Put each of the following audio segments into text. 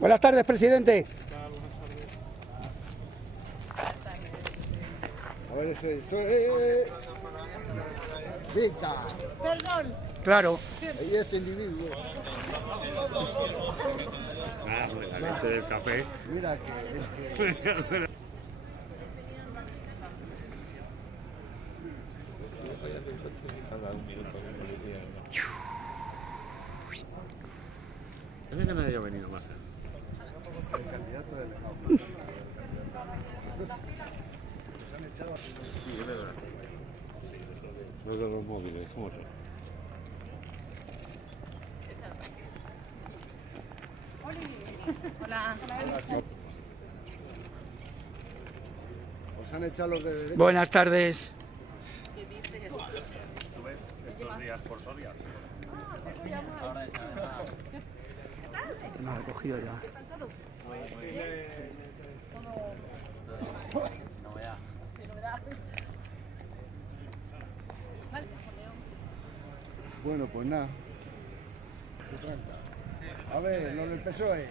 Buenas tardes, presidente. A ver, eso. ¡Vita! Perdón. Claro. Ahí este individuo. Ah, la leche del café. Mira que... Es que no haya venido más. El candidato del Sí, es verdad. Los de los móviles, ¿cómo son? Hola. Os han echado los de derecha. Buenas tardes. Estos días por Soria. No, he cogido ya. Bueno, pues nada. A ver, lo del PSOE.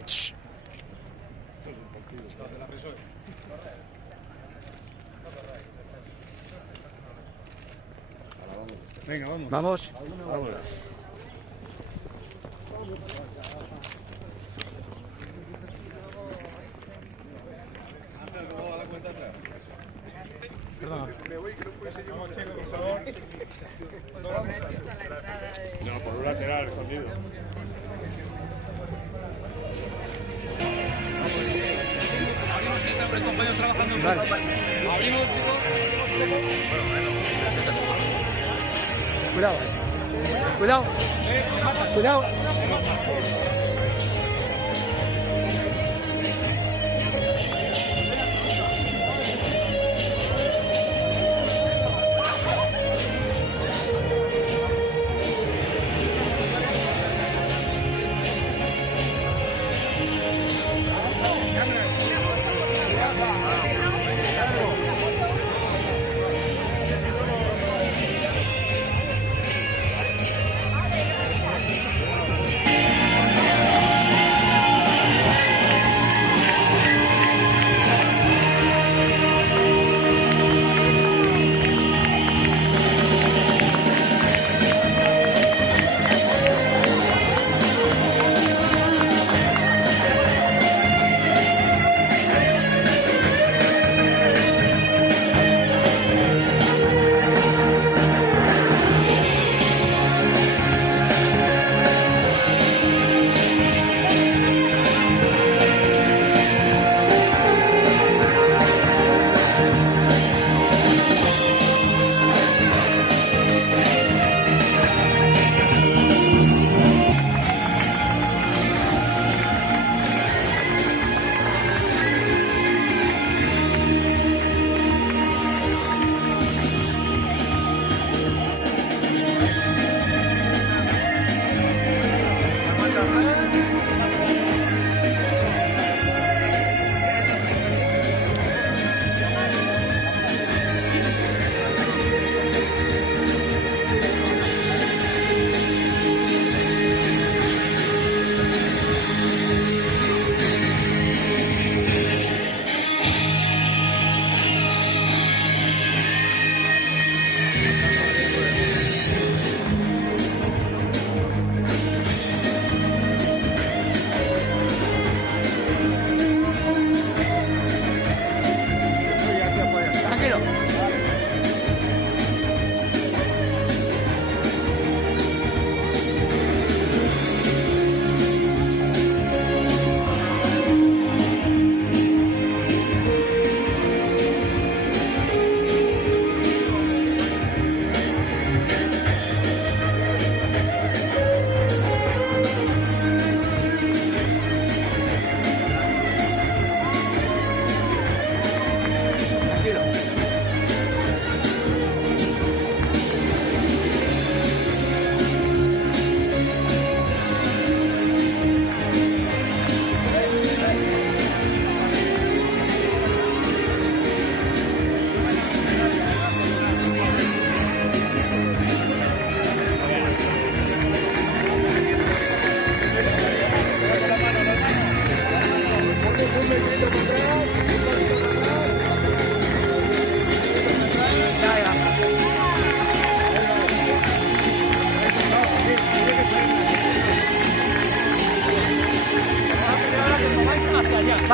Venga, vamos. Vamos. Vámonos. No, por un lateral escondido. Abrimos siempre, compañeros trabajando. Vale. Abrimos, chicos. Cuidado. Cuidado. Cuidado.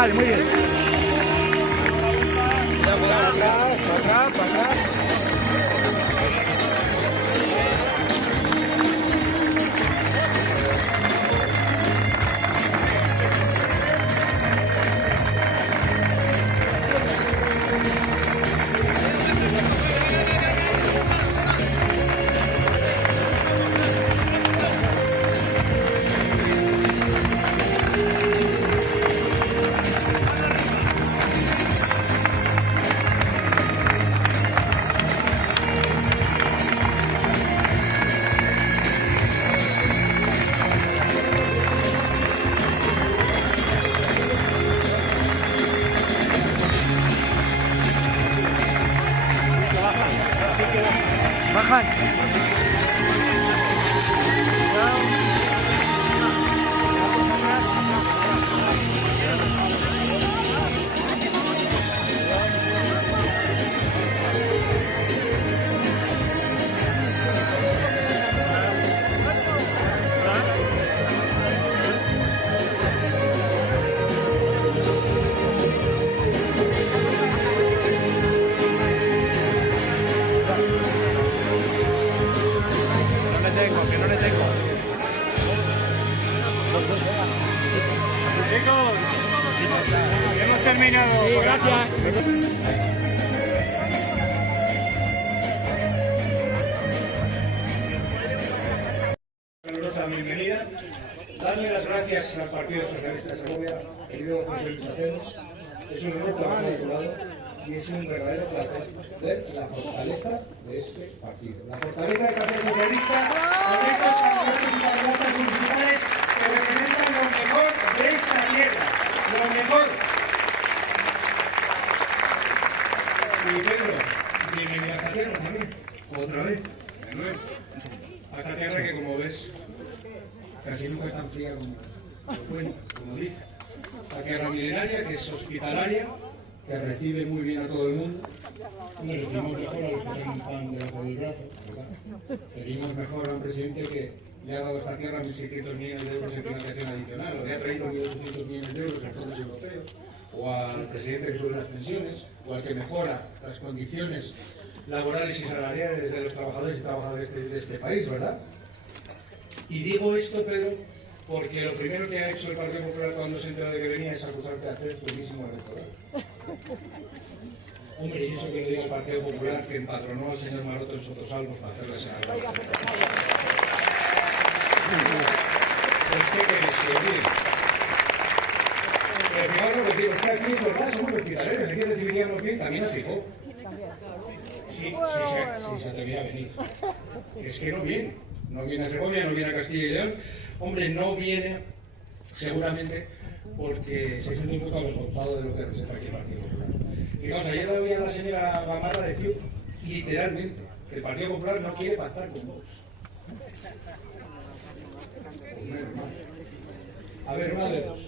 Vale, muy bien. Para atrás. Bajan. Que no le tengo. Chicos, hemos terminado. Sí, gracias. Calurosa bienvenida. Darle las gracias al Partido Socialista de Segovia, querido José Luis Aceves. Es un honor trabajar a tu lado y es un verdadero placer ver la fortaleza de este partido. La fortaleza del Partido Socialista con estos candidatos y candidatas municipales que representan lo mejor de esta tierra. Lo mejor. Y Pedro, bienvenido a esta tierra también. Otra vez, de nuevo. A esta tierra que, como ves, casi nunca es tan fría como dice. La tierra milenaria, que es hospitalaria, que recibe muy bien a todo el mundo. Hombre, recibimos mejor a los que tienen pan debajo del brazo, ¿verdad? Recibimos mejor a un presidente que le ha dado a esta tierra 1.600 millones de euros en financiación adicional, o le ha traído 1.800 millones de euros en fondos europeos, o al presidente que sube las pensiones, o al que mejora las condiciones laborales y salariales de los trabajadores y trabajadoras de este país, ¿verdad? Y digo esto, Pedro, porque lo primero que ha hecho el Partido Popular cuando se enteró de que venía es acusarte de hacer turismo electoral. Hombre, y eso que le diga el Partido Popular, que empatronó al señor Maroto en Sotosalvos para hacerle senador. Pues qué queréis que os diga. Pero fijaros lo que digo, es que aquí es verdad, somos hospitaleros, aquí recibiríamos bien también a Fijó. Sí, se atreviera a venir. Es que no viene. No viene a Segovia, no viene a Castilla y León. Hombre, no viene seguramente porque se siente un poco avergonzado de lo que representa aquí el Partido Popular. Fijaos, ayer le oía a la señora Gamarra decir literalmente que el Partido Popular no quiere pactar con vos. A ver, una de dos.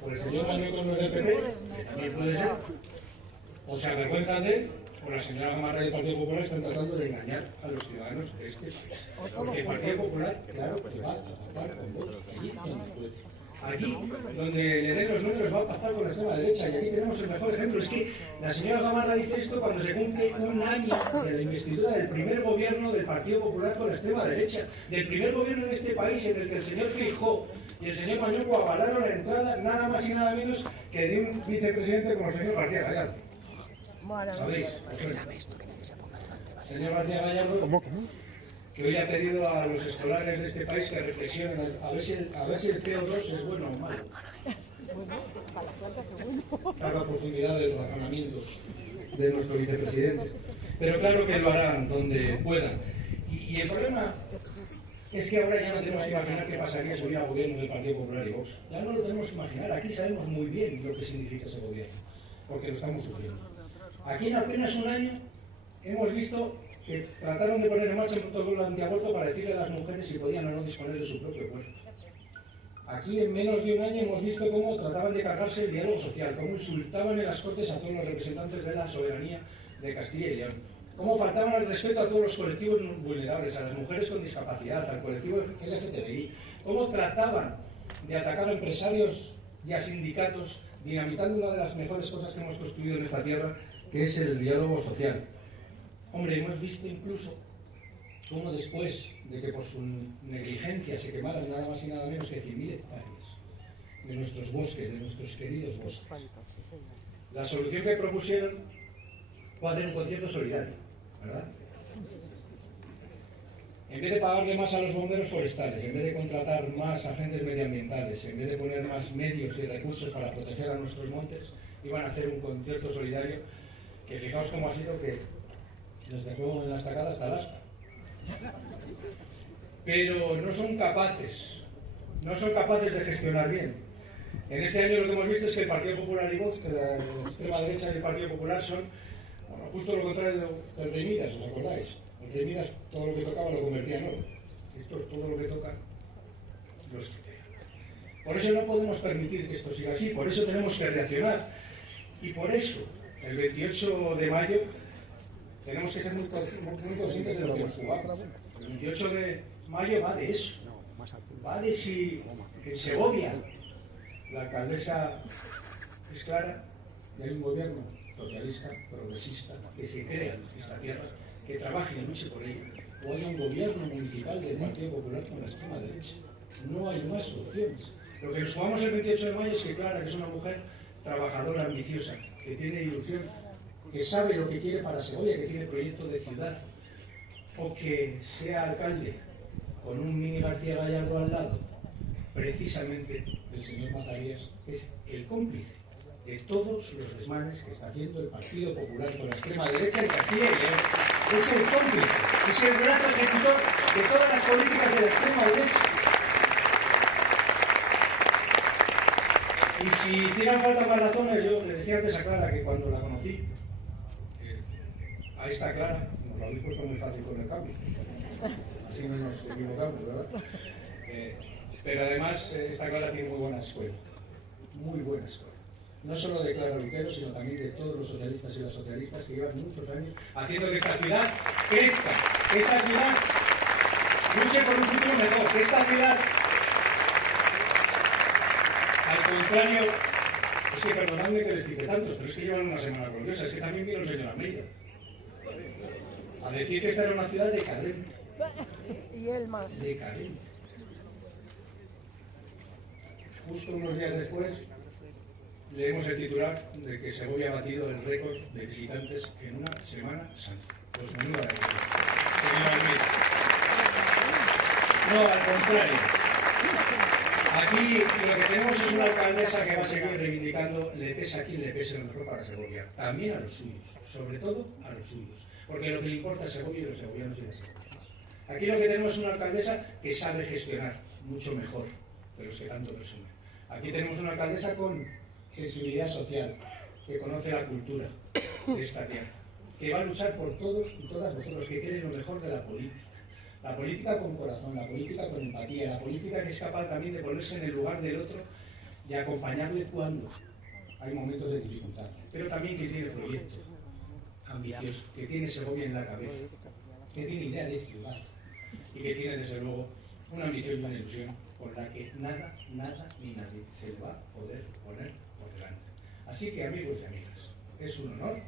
Por el señor Mañueco no es del PP, que también puede ser, o se avergüenzan de él, o la señora Gamarra y el Partido Popular están tratando de engañar a los ciudadanos de este país. Porque el Partido Popular, claro, que va a pactar con vos, allí donde puede. Aquí, donde le den los números, va a pactar con la extrema derecha. Y aquí tenemos el mejor ejemplo. Es que la señora Gamarra dice esto cuando se cumple un año de la investidura del primer gobierno del Partido Popular con la extrema derecha. Del primer gobierno en este país en el que el señor Feijóo y el señor Mañueco avalaron la entrada nada más y nada menos que de un vicepresidente como el señor García Gallardo. ¿Sabéis? Señor García Gallardo, ¿Cómo? que hoy ha pedido a los escolares de este país que reflexionen a ver si el CO2 es bueno o malo. Está la profundidad del razonamiento de nuestro vicepresidente. Pero claro que lo harán donde puedan. Y el problema es que ahora ya no tenemos que imaginar qué pasaría si hubiera gobiernos del Partido Popular y Vox. Ya no lo tenemos que imaginar. Aquí sabemos muy bien lo que significa ese gobierno, porque lo estamos sufriendo. Aquí en apenas un año hemos visto que trataron de poner en marcha un protocolo antiaborto para decirle a las mujeres si podían o no disponer de su propio cuerpo. Aquí en menos de un año hemos visto cómo trataban de cargarse el diálogo social, cómo insultaban en las Cortes a todos los representantes de la soberanía de Castilla y León, cómo faltaban al respeto a todos los colectivos vulnerables, a las mujeres con discapacidad, al colectivo LGTBI, cómo trataban de atacar a empresarios y a sindicatos dinamitando una de las mejores cosas que hemos construido en esta tierra, que es el diálogo social. Hombre, hemos visto incluso cómo después de que por su negligencia se quemaran nada más y nada menos que 100.000 hectáreas de nuestros bosques, de nuestros queridos bosques, la solución que propusieron fue hacer un concierto solidario, ¿verdad? En vez de pagarle más a los bomberos forestales, en vez de contratar más agentes medioambientales, en vez de poner más medios y recursos para proteger a nuestros montes, iban a hacer un concierto solidario que fijaos cómo ha sido que desde Juego en la Estacada hasta Alaska. Pero no son capaces de gestionar bien. En este año lo que hemos visto es que el Partido Popular y Vox, que la extrema derecha y el Partido Popular son, bueno, justo lo contrario del Rey Midas, ¿os acordáis? El Rey Midas todo lo que tocaba lo convertía en oro. Esto es todo lo que toca, lo estropea. Por eso no podemos permitir que esto siga así, por eso tenemos que reaccionar. Y por eso, el 28 de mayo, tenemos que ser muy conscientes de lo que nos jugamos. El 28 de mayo va de eso. Va de si en Segovia la alcaldesa es clara y hay un gobierno socialista, progresista, que se crea en esta tierra, que trabaje y luche por ella, o hay un gobierno municipal del Partido Popular con la extrema derecha. No hay más opciones. Lo que nos jugamos el 28 de mayo es que Clara, que es una mujer trabajadora, ambiciosa, que tiene ilusión, que sabe lo que quiere para Segovia, que tiene proyecto de ciudad, o que sea alcalde con un Mini García Gallardo al lado, precisamente el señor Mazarías es el cómplice de todos los desmanes que está haciendo el Partido Popular con la extrema derecha en Castilla y León. Es el cómplice, es el brazo ejecutor de todas las políticas de la extrema derecha. Y si hicieran falta más razones, yo le decía antes a Clara que cuando la conocí, a esta Clara, nos lo habéis puesto muy fácil con el cambio. Así no nos equivocamos, ¿verdad? Pero además, esta Clara tiene muy buena escuela. Muy buena escuela. No solo de Clara Luquero, sino también de todos los socialistas y las socialistas que llevan muchos años haciendo que esta ciudad crezca, que esta ciudad luche por un futuro mejor, que esta ciudad, al contrario, es que perdonadme que les cite tantos, pero es que llevan una semana gloriosa, es que también vino el señor Almeida a decir que esta era una ciudad decadente. Y él más. Decadente. Justo unos días después leemos el titular de que Segovia ha batido el récord de visitantes en una Semana Santa. Pues menuda de señor Almeida. No, al contrario. Aquí lo que tenemos es una alcaldesa que va a seguir reivindicando, le pese a quien le pese, lo mejor para Segovia. También a los suyos, sobre todo a los suyos. Porque lo que le importa a Segovia y los segovianos y las segovianas. Aquí lo que tenemos es una alcaldesa que sabe gestionar mucho mejor que los que tanto presumen. Aquí tenemos una alcaldesa con sensibilidad social, que conoce la cultura de esta tierra, que va a luchar por todos y todas vosotros, que quieren lo mejor de la política. La política con corazón, la política con empatía, la política que es capaz también de ponerse en el lugar del otro y acompañarle cuando hay momentos de dificultad, pero también que tiene proyectos ambiciosos, que tiene Segovia en la cabeza, que tiene idea de ciudad y que tiene desde luego una ambición y una ilusión con la que nada ni nadie se va a poder poner por delante. Así que, amigos y amigas, es un honor,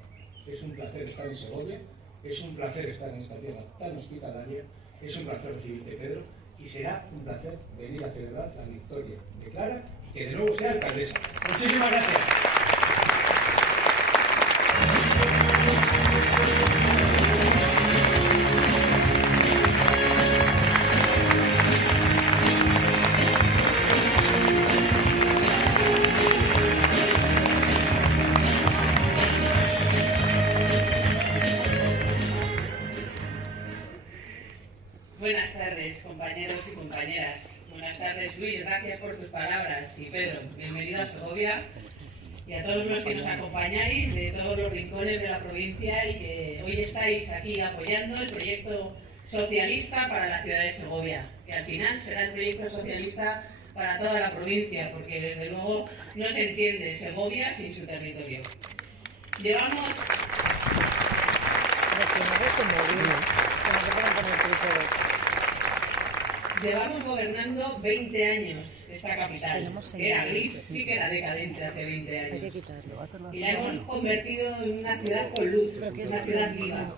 es un placer estar en Segovia, es un placer estar en esta tierra tan hospitalaria, es un placer recibirte, Pedro, y será un placer venir a celebrar la victoria de Clara y que de nuevo sea alcaldesa. Muchísimas gracias. Buenas tardes, compañeros y compañeras. Buenas tardes, Luis, gracias por tus palabras. Y Pedro, bienvenido a Segovia. Y a todos los que nos acompañáis de todos los rincones de la provincia y que hoy estáis aquí apoyando el proyecto socialista para la ciudad de Segovia, que al final será el proyecto socialista para toda la provincia, porque desde luego no se entiende Segovia sin su territorio. Llevamos Llevamos gobernando 20 años esta capital, que era gris, sí que era decadente hace 20 años. Y la hemos convertido en una ciudad con luz, una ciudad viva.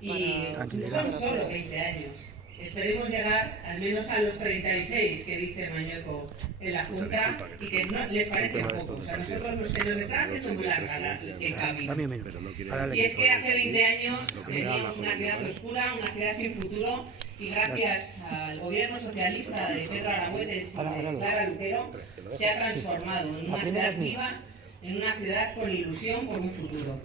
Y son solo 20 años. Esperemos llegar al menos a los 36 que dice Mañueco en la Junta y que no les parece poco. A nosotros se nos está haciendo muy larga el camino. Y es que hace 20 años teníamos una ciudad oscura, una ciudad sin futuro, y gracias al gobierno socialista de Pedro Aragüetes y de Clara Lutero se ha transformado en una ciudad viva, en una ciudad con ilusión por un futuro.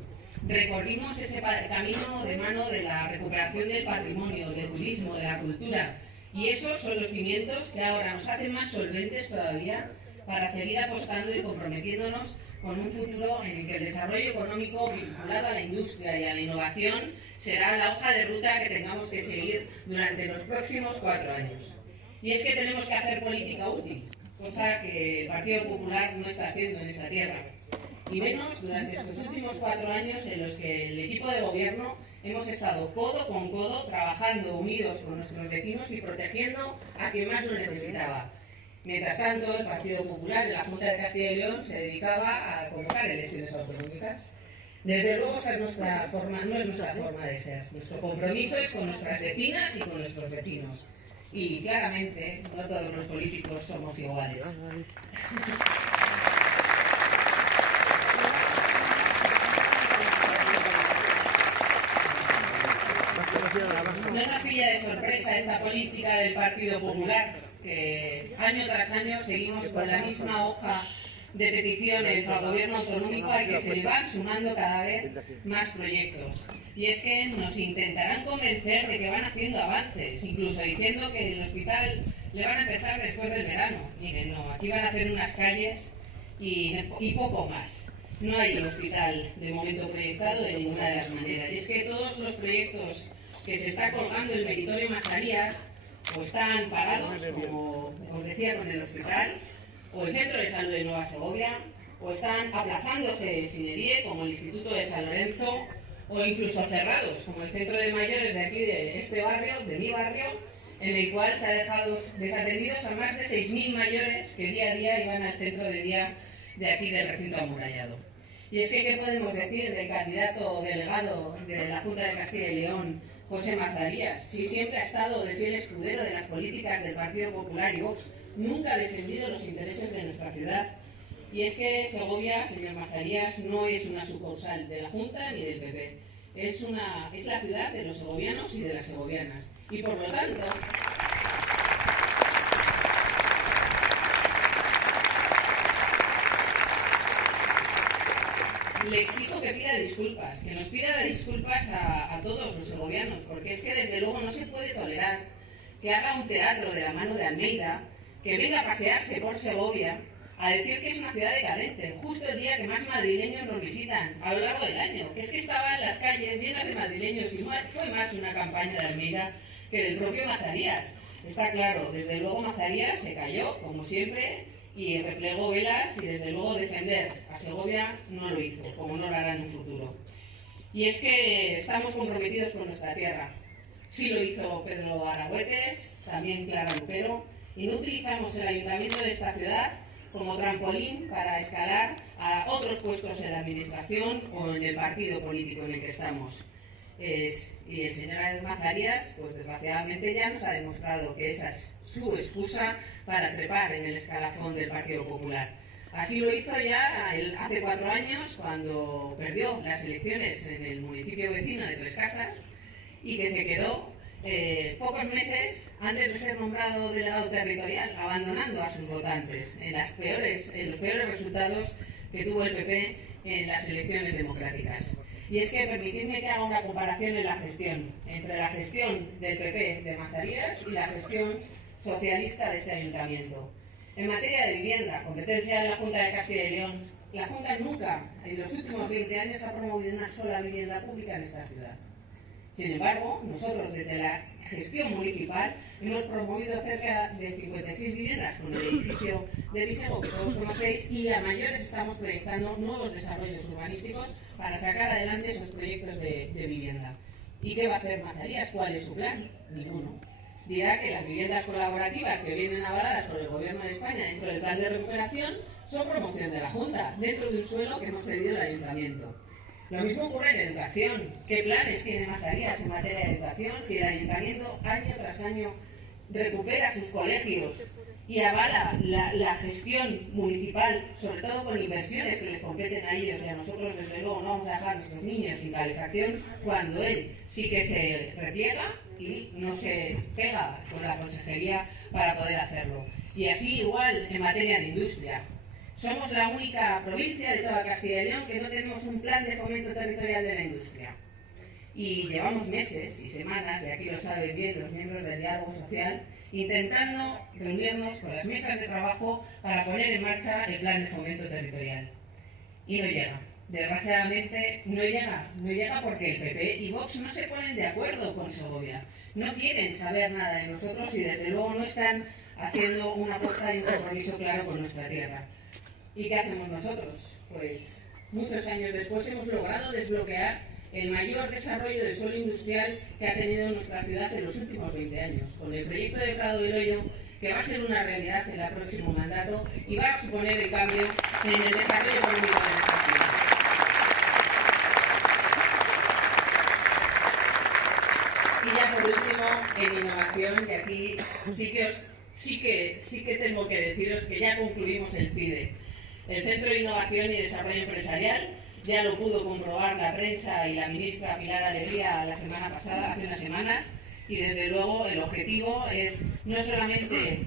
Recorrimos ese camino de mano de la recuperación del patrimonio, del turismo, de la cultura, y esos son los cimientos que ahora nos hacen más solventes todavía para seguir apostando y comprometiéndonos con un futuro en el que el desarrollo económico vinculado a la industria y a la innovación será la hoja de ruta que tengamos que seguir durante los próximos 4 años. Y es que tenemos que hacer política útil, cosa que el Partido Popular no está haciendo en esta tierra. Y menos durante estos últimos 4 años en los que el equipo de gobierno hemos estado codo con codo trabajando unidos con nuestros vecinos y protegiendo a quien más lo necesitaba. Mientras tanto, el Partido Popular en la Junta de Castilla y León se dedicaba a convocar elecciones autonómicas. Desde luego esa no es nuestra forma de ser. Nuestro compromiso es con nuestras vecinas y con nuestros vecinos. Y claramente no todos los políticos somos iguales. No nos pilla de sorpresa esta política del Partido Popular, que año tras año seguimos con la misma hoja de peticiones al gobierno autonómico al que se le van sumando cada vez más proyectos. Y es que nos intentarán convencer de que van haciendo avances, incluso diciendo que el hospital le van a empezar después del verano. Miren, no, aquí van a hacer unas calles y poco más. No hay hospital de momento proyectado de ninguna de las maneras. Y es que todos los proyectos que se está colgando el meritorio Mazarías o están parados, como os decía, con el hospital, o el Centro de Salud de Nueva Segovia, o están aplazándose sine die, como el Instituto de San Lorenzo, o incluso cerrados, como el Centro de Mayores de aquí, de este barrio, de mi barrio, en el cual se ha dejado desatendidos a más de 6.000 mayores que día a día iban al centro de día de aquí del recinto amurallado. Y es que, ¿qué podemos decir del candidato delegado de la Junta de Castilla y León, José Mazarías, si siempre ha estado de fiel escudero de las políticas del Partido Popular y Vox, nunca ha defendido los intereses de nuestra ciudad? Y es que Segovia, señor Mazarías, no es una sucursal de la Junta ni del PP. Es la ciudad de los segovianos y de las segovianas. Y por lo tanto, le exijo que pida disculpas, que nos pida disculpas a todos los segovianos, porque es que desde luego no se puede tolerar que haga un teatro de la mano de Almeida, que venga a pasearse por Segovia a decir que es una ciudad decadente, justo el día que más madrileños nos visitan a lo largo del año, que es que estaban las calles llenas de madrileños y fue más una campaña de Almeida que del propio Mazarías. Está claro, desde luego Mazarías se cayó, como siempre, y replegó velas, y desde luego defender a Segovia no lo hizo, como no lo hará en un futuro. Y es que estamos comprometidos con nuestra tierra. Sí lo hizo Pedro Aragüetes, también Clara Lutero, y no utilizamos el ayuntamiento de esta ciudad como trampolín para escalar a otros puestos en la administración o en el partido político en el que estamos. Y el señor Mazarías, pues desgraciadamente ya nos ha demostrado que esa es su excusa para trepar en el escalafón del Partido Popular. Así lo hizo ya hace 4 años, cuando perdió las elecciones en el municipio vecino de Tres Casas y que se quedó pocos meses antes de ser nombrado delegado territorial, abandonando a sus votantes en los peores resultados que tuvo el PP en las elecciones democráticas. Y es que permitidme que haga una comparación en la gestión, entre la gestión del PP de Mazarías y la gestión socialista de este ayuntamiento. En materia de vivienda, competencia de la Junta de Castilla y León, la Junta nunca, en los últimos 20 años, ha promovido una sola vivienda pública en esta ciudad. Sin embargo, nosotros desde la gestión municipal hemos promovido cerca de 56 viviendas con el edificio de Visego, que todos conocéis, y a mayores estamos proyectando nuevos desarrollos urbanísticos para sacar adelante esos proyectos de vivienda. ¿Y qué va a hacer Mazarías? ¿Cuál es su plan? Ninguno. dirá que las viviendas colaborativas que vienen avaladas por el Gobierno de España dentro del plan de recuperación son promoción de la Junta, dentro de un suelo que hemos cedido al Ayuntamiento. Lo mismo ocurre en educación. ¿Qué planes tiene Mazarías en materia de educación si el Ayuntamiento año tras año recupera sus colegios y avala la gestión municipal, sobre todo con inversiones que les competen a ellos, y a nosotros desde luego no vamos a dejar a nuestros niños sin calefacción, cuando él sí que se repliega y no se pega con la consejería para poder hacerlo? Y así igual en materia de industria. Somos la única provincia de toda Castilla y León que no tenemos un plan de fomento territorial de la industria. Y llevamos meses y semanas, y aquí lo saben bien los miembros del diálogo social, intentando reunirnos con las mesas de trabajo para poner en marcha el plan de fomento territorial. Y no llega. Desgraciadamente no llega. No llega porque el PP y Vox no se ponen de acuerdo con Segovia. No quieren saber nada de nosotros y desde luego no están haciendo una apuesta y un compromiso claro con nuestra tierra. ¿Y qué hacemos nosotros? Pues muchos años después hemos logrado desbloquear el mayor desarrollo de suelo industrial que ha tenido nuestra ciudad en los últimos 20 años, con el proyecto de Prado del Hoyo, que va a ser una realidad en el próximo mandato y va a suponer el cambio en el desarrollo económico de nuestra ciudad. Y ya por último, en innovación, que aquí sí que tengo que deciros que ya concluimos el CIDE. El Centro de Innovación y Desarrollo Empresarial ya lo pudo comprobar la prensa y la ministra Pilar Alegría la semana pasada, hace unas semanas, y desde luego el objetivo es no solamente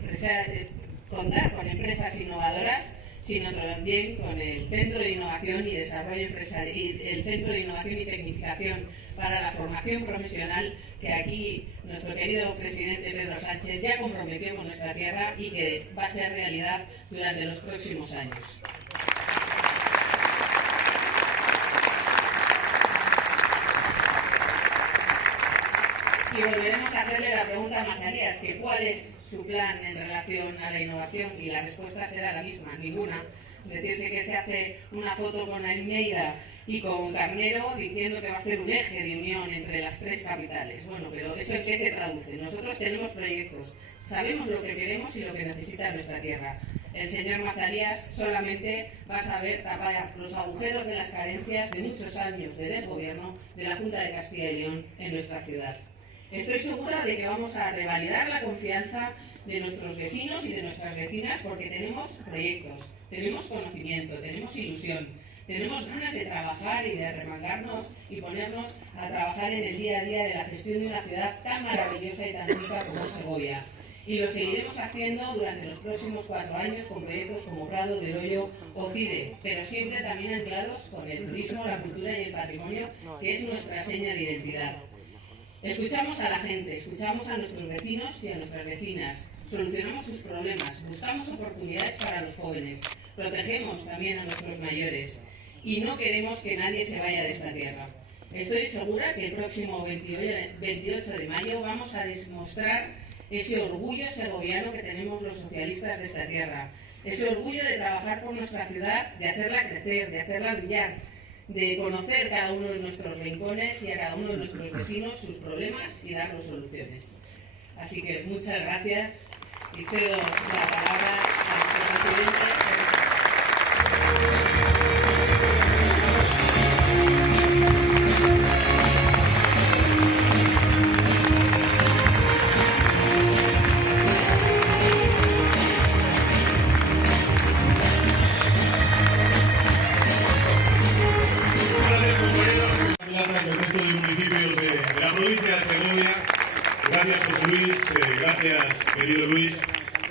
contar con empresas innovadoras, sino también con el Centro de Innovación y Desarrollo Empresarial y el Centro de Innovación y Tecnificación para la Formación Profesional, que aquí nuestro querido presidente Pedro Sánchez ya comprometió con nuestra tierra y que va a ser realidad durante los próximos años. Y volveremos a hacerle la pregunta a Mazarías, que cuál es su plan en relación a la innovación, y la respuesta será la misma, ninguna. Decirse que se hace una foto con Almeida y con Carnero diciendo que va a ser un eje de unión entre las tres capitales. Bueno, pero ¿eso en qué se traduce? Nosotros tenemos proyectos, sabemos lo que queremos y lo que necesita nuestra tierra. El señor Mazarías solamente va a saber tapar los agujeros de las carencias de muchos años de desgobierno de la Junta de Castilla y León en nuestra ciudad. Estoy segura de que vamos a revalidar la confianza de nuestros vecinos y de nuestras vecinas, porque tenemos proyectos, tenemos conocimiento, tenemos ilusión, tenemos ganas de trabajar y de remangarnos y ponernos a trabajar en el día a día de la gestión de una ciudad tan maravillosa y tan rica como es Segovia. Y lo seguiremos haciendo durante los próximos 4 años con proyectos como Prado del Hoyo o CIDE, pero siempre también anclados con el turismo, la cultura y el patrimonio, que es nuestra seña de identidad. Escuchamos a la gente, escuchamos a nuestros vecinos y a nuestras vecinas, solucionamos sus problemas, buscamos oportunidades para los jóvenes, protegemos también a nuestros mayores y no queremos que nadie se vaya de esta tierra. Estoy segura que el próximo 28 de mayo vamos a demostrar ese orgullo segoviano que tenemos los socialistas de esta tierra, ese orgullo de trabajar por nuestra ciudad, de hacerla crecer, de hacerla brillar, de conocer cada uno de nuestros rincones y a cada uno de nuestros vecinos sus problemas y darles soluciones. Así que muchas gracias y cedo la palabra a nuestro presidente. Gracias, José Luis, gracias, querido Luis,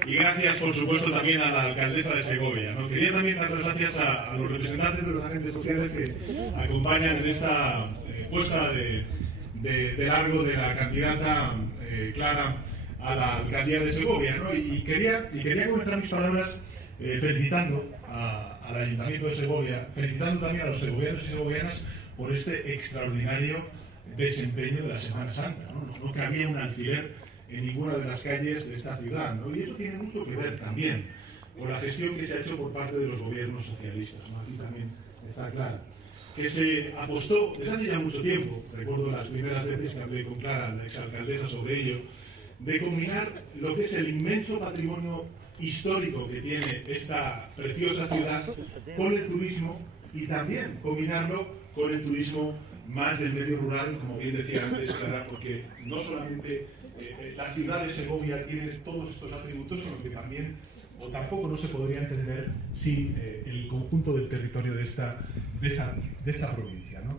y gracias, por supuesto, también a la alcaldesa de Segovia, ¿no? Quería también dar las gracias a los representantes de los agentes sociales que acompañan en esta puesta de largo de la candidata Clara a la alcaldía de Segovia, ¿no? Y quería comenzar mis palabras felicitando al Ayuntamiento de Segovia, felicitando también a los segovianos y segovianas por este extraordinario desempeño de la Semana Santa, ¿no? No cabía un alfiler en ninguna de las calles de esta ciudad, ¿no? Y eso tiene mucho que ver también con la gestión que se ha hecho por parte de los gobiernos socialistas, ¿no? Aquí también está claro que se apostó desde hace ya mucho tiempo, recuerdo las primeras veces que hablé con Clara, la exalcaldesa, sobre ello, de combinar lo que es el inmenso patrimonio histórico que tiene esta preciosa ciudad con el turismo y también combinarlo con el turismo más del medio rural, como bien decía antes, ¿verdad? Porque no solamente la ciudad de Segovia tiene todos estos atributos, sino que también, o tampoco no se podría entender sin el conjunto del territorio de esta provincia, ¿no?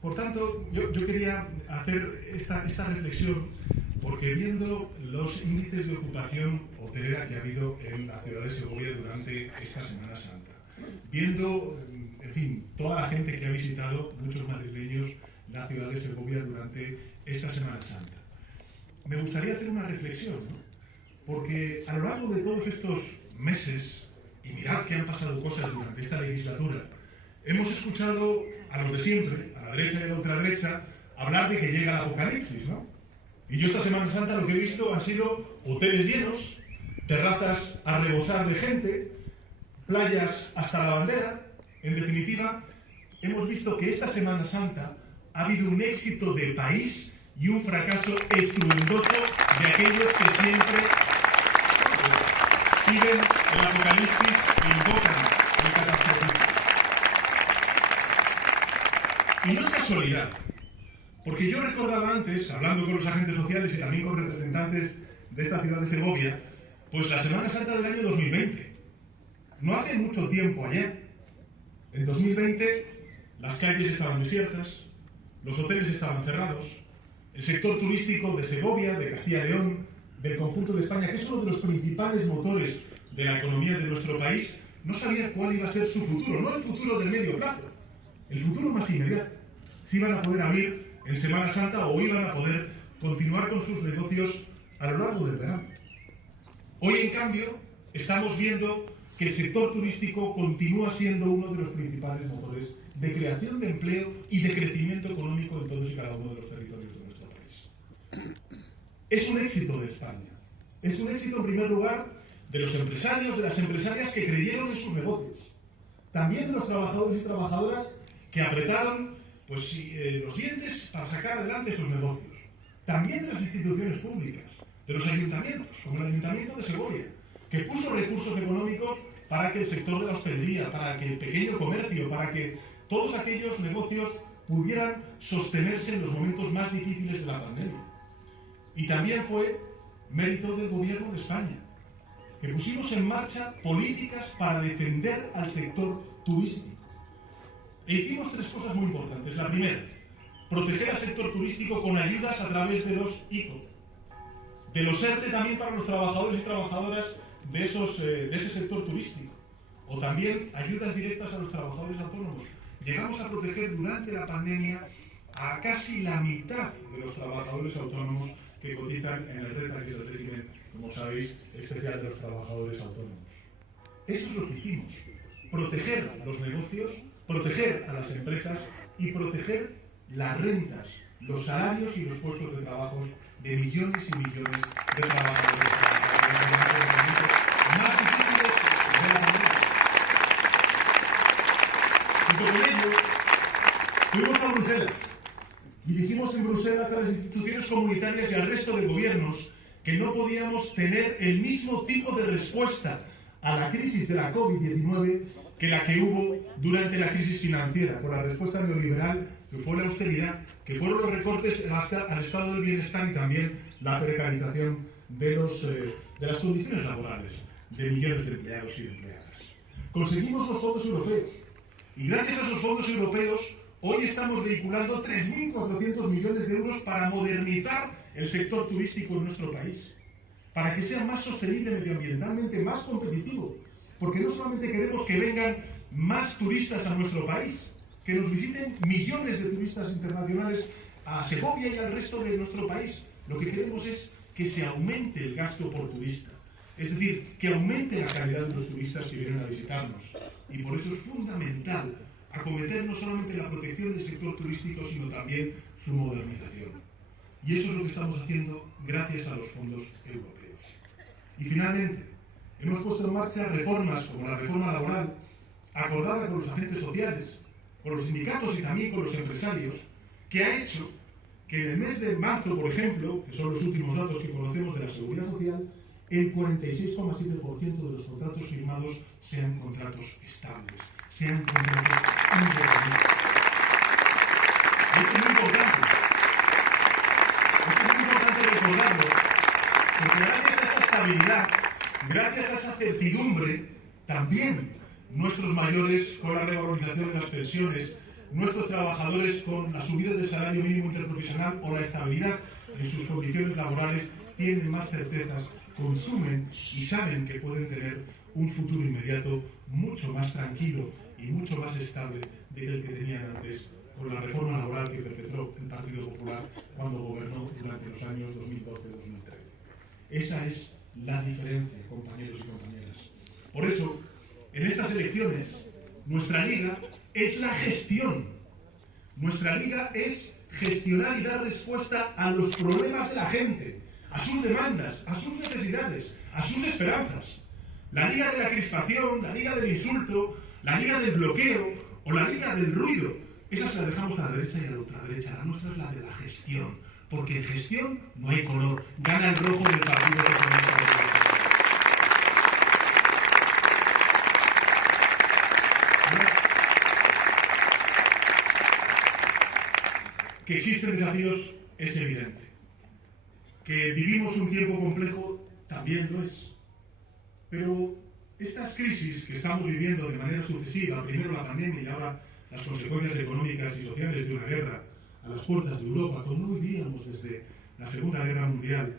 Por tanto, yo quería hacer esta reflexión porque viendo los índices de ocupación hotelera que ha habido en la ciudad de Segovia durante esta Semana Santa, viendo, en fin, toda la gente que ha visitado, muchos madrileños, la ciudad de Segovia durante esta Semana Santa, me gustaría hacer una reflexión, ¿no? Porque a lo largo de todos estos meses, y mirad que han pasado cosas durante esta legislatura, hemos escuchado a los de siempre, a la derecha y a la ultraderecha, hablar de que llega el apocalipsis, ¿no? Y yo esta Semana Santa lo que he visto han sido hoteles llenos, terrazas a rebosar de gente, playas hasta la bandera. En definitiva, hemos visto que esta Semana Santa ha habido un éxito de país y un fracaso estruendoso de aquellos que siempre piden el apocalipsis e invocan el catastrofismo. Y no es casualidad, porque yo recordaba antes, hablando con los agentes sociales y también con representantes de esta ciudad de Segovia, pues la Semana Santa del año 2020. No hace mucho tiempo allá. En 2020 las calles estaban desiertas, los hoteles estaban cerrados, el sector turístico de Segovia, de Castilla y León, del conjunto de España, que es uno de los principales motores de la economía de nuestro país, no sabía cuál iba a ser su futuro, no el futuro del medio plazo, el futuro más inmediato. Si iban a poder abrir en Semana Santa o iban a poder continuar con sus negocios a lo largo del verano. Hoy, en cambio, estamos viendo que el sector turístico continúa siendo uno de los principales motores de creación de empleo y de crecimiento económico en todos y cada uno de los territorios de nuestro país. Es un éxito de España. Es un éxito, en primer lugar, de los empresarios, de las empresarias que creyeron en sus negocios. También de los trabajadores y trabajadoras que apretaron los dientes para sacar adelante sus negocios. También de las instituciones públicas, de los ayuntamientos, como el Ayuntamiento de Segovia, que puso recursos económicos para que el sector de la hostelería, para que el pequeño comercio, para que todos aquellos negocios pudieran sostenerse en los momentos más difíciles de la pandemia. Y también fue mérito del Gobierno de España, que pusimos en marcha políticas para defender al sector turístico. E hicimos tres cosas muy importantes. La primera, proteger al sector turístico con ayudas a través de los ICO, de los ERTE también para los trabajadores y trabajadoras de ese sector turístico, o también ayudas directas a los trabajadores autónomos. Llegamos a proteger durante la pandemia a casi la mitad de los trabajadores autónomos que cotizan en el RETA, que es el régimen, como sabéis, especial de los trabajadores autónomos. Eso es lo que hicimos: proteger los negocios, proteger a las empresas y proteger las rentas, los salarios y los puestos de trabajo de millones y millones de trabajadores más difíciles de la pandemia. Junto con ello, fuimos a Bruselas y dijimos en Bruselas a las instituciones comunitarias y al resto de gobiernos que no podíamos tener el mismo tipo de respuesta a la crisis de la COVID-19 que la que hubo durante la crisis financiera, con la respuesta neoliberal que fue la austeridad, que fueron los recortes al estado del bienestar y también la precarización de las condiciones laborales de millones de empleados y de empleadas. Conseguimos los fondos europeos y gracias a esos fondos europeos hoy estamos vehiculando 3.400 millones de euros para modernizar el sector turístico en nuestro país, para que sea más sostenible medioambientalmente, más competitivo, porque no solamente queremos que vengan más turistas a nuestro país, que nos visiten millones de turistas internacionales a Segovia y al resto de nuestro país. Lo que queremos es que se aumente el gasto por turista, es decir, que aumente la calidad de los turistas que vienen a visitarnos. Y por eso es fundamental acometer no solamente la protección del sector turístico, sino también su modernización. Y eso es lo que estamos haciendo gracias a los fondos europeos. Y finalmente, hemos puesto en marcha reformas como la reforma laboral, acordada con los agentes sociales, con los sindicatos y también con los empresarios, que ha hecho que en el mes de marzo, por ejemplo, que son los últimos datos que conocemos de la Seguridad Social, el 46,7% de los contratos firmados sean contratos estables, sean contratos indefinidos. Esto es muy importante. Esto es muy importante recordarlo, porque gracias a esa estabilidad, gracias a esa certidumbre, también nuestros mayores con la revalorización de las pensiones, nuestros trabajadores con la subida del salario mínimo interprofesional o la estabilidad en sus condiciones laborales tienen más certezas, consumen y saben que pueden tener un futuro inmediato mucho más tranquilo y mucho más estable de el que tenían antes con la reforma laboral que perpetró el Partido Popular cuando gobernó durante los años 2012-2013. Esa es la diferencia, compañeros y compañeras. Por eso, en estas elecciones, nuestra liga es la gestión. Nuestra liga es gestionar y dar respuesta a los problemas de la gente, a sus demandas, a sus necesidades, a sus esperanzas. La liga de la crispación, la liga del insulto, la liga del bloqueo o la liga del ruido, esas las dejamos a la derecha y a la ultraderecha. La nuestra es la de la gestión, porque en gestión no hay color. Gana el rojo del Partido Socialista de España. Que existen desafíos es evidente. Que vivimos un tiempo complejo también lo es. Pero estas crisis que estamos viviendo de manera sucesiva, primero la pandemia y ahora las consecuencias económicas y sociales de una guerra a las puertas de Europa, como no vivíamos desde la Segunda Guerra Mundial,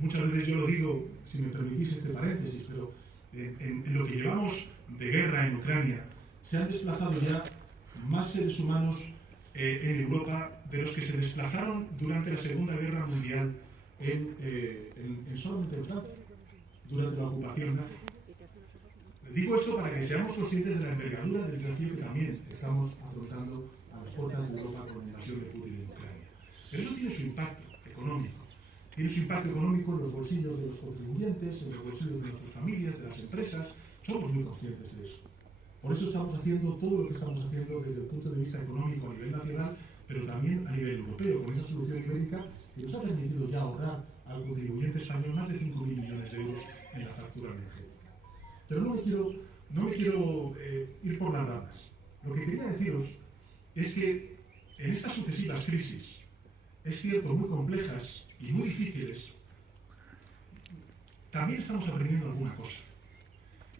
muchas veces yo lo digo, si me permitís este paréntesis, pero en lo que llevamos de guerra en Ucrania, se han desplazado ya más seres humanos en Europa de los que se desplazaron durante la Segunda Guerra Mundial solamente en Francia, durante la ocupación nazi. Digo esto para que seamos conscientes de la envergadura del desafío que también estamos afrontando a las puertas de Europa con la invasión de Putin en Ucrania. Pero eso tiene su impacto económico. Tiene su impacto económico en los bolsillos de los contribuyentes, en los bolsillos de nuestras familias, de las empresas. Somos muy conscientes de eso. Por eso estamos haciendo todo lo que estamos haciendo desde el punto de vista económico a nivel nacional, pero también a nivel europeo, con esa solución ibérica que nos ha permitido ya ahorrar al contribuyente español más de 5.000 millones de euros en la factura energética. Pero no me quiero ir por las ramas. Lo que quería deciros es que en estas sucesivas crisis, es cierto, muy complejas y muy difíciles, también estamos aprendiendo alguna cosa.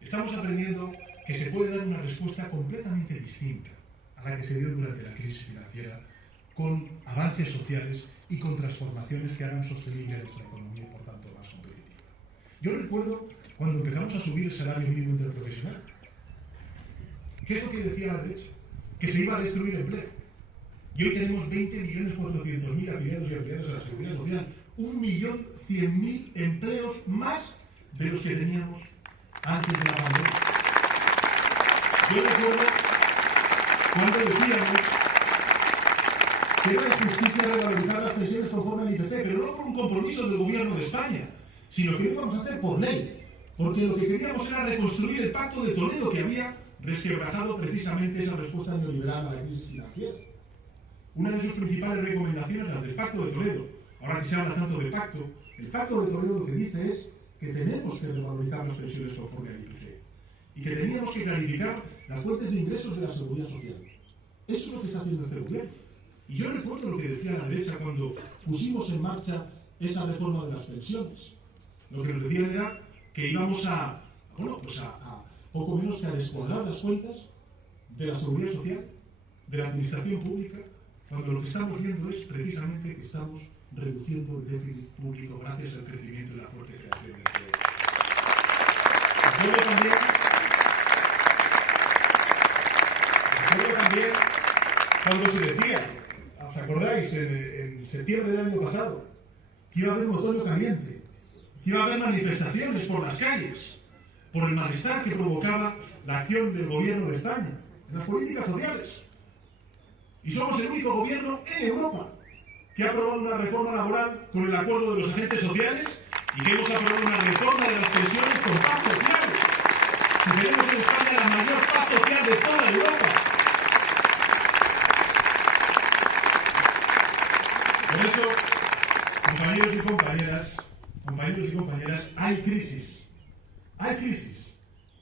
Estamos aprendiendo que se puede dar una respuesta completamente distinta a la que se dio durante la crisis financiera, con avances sociales y con transformaciones que hagan sostenible nuestra economía y por tanto más competitiva. Yo recuerdo cuando empezamos a subir el salario mínimo interprofesional. ¿Qué es lo que decía la derecha? Que se iba a destruir empleo. Y hoy tenemos 20.400.000 afiliados y afiliadas a la Seguridad Social. 1.100.000 empleos más de los que teníamos antes de la pandemia. Yo recuerdo cuando decíamos que era de justicia revalorizar las pensiones conforme al IPC, pero no por un compromiso del gobierno de España, sino que lo íbamos a hacer por ley. Porque lo que queríamos era reconstruir el Pacto de Toledo que había resquebrajado precisamente esa respuesta neoliberal a la crisis financiera. Una de sus principales recomendaciones, la del Pacto de Toledo, ahora que se habla tanto de pacto, el Pacto de Toledo lo que dice es que tenemos que revalorizar las pensiones conforme al IPC y que teníamos que clarificar las fuentes de ingresos de la Seguridad Social. Eso es lo que está haciendo este gobierno. Y yo recuerdo lo que decía la derecha cuando pusimos en marcha esa reforma de las pensiones. Lo que nos decían era que íbamos a poco menos que a descuadrar las cuentas de la Seguridad Social, de la Administración Pública, cuando lo que estamos viendo es precisamente que estamos reduciendo el déficit público gracias al crecimiento y la fuerte creación de empleo. Recuerdo también cuando se decía, ¿os acordáis? En septiembre del año pasado, que iba a haber un otoño caliente, que iba a haber manifestaciones por las calles, por el malestar que provocaba la acción del gobierno de España en las políticas sociales. Y somos el único gobierno en Europa que ha aprobado una reforma laboral con el acuerdo de los agentes sociales y que hemos aprobado una reforma de las pensiones con paz social. Si tenemos en España la mayor paz social de toda Europa. Por eso, compañeros y compañeras, hay crisis,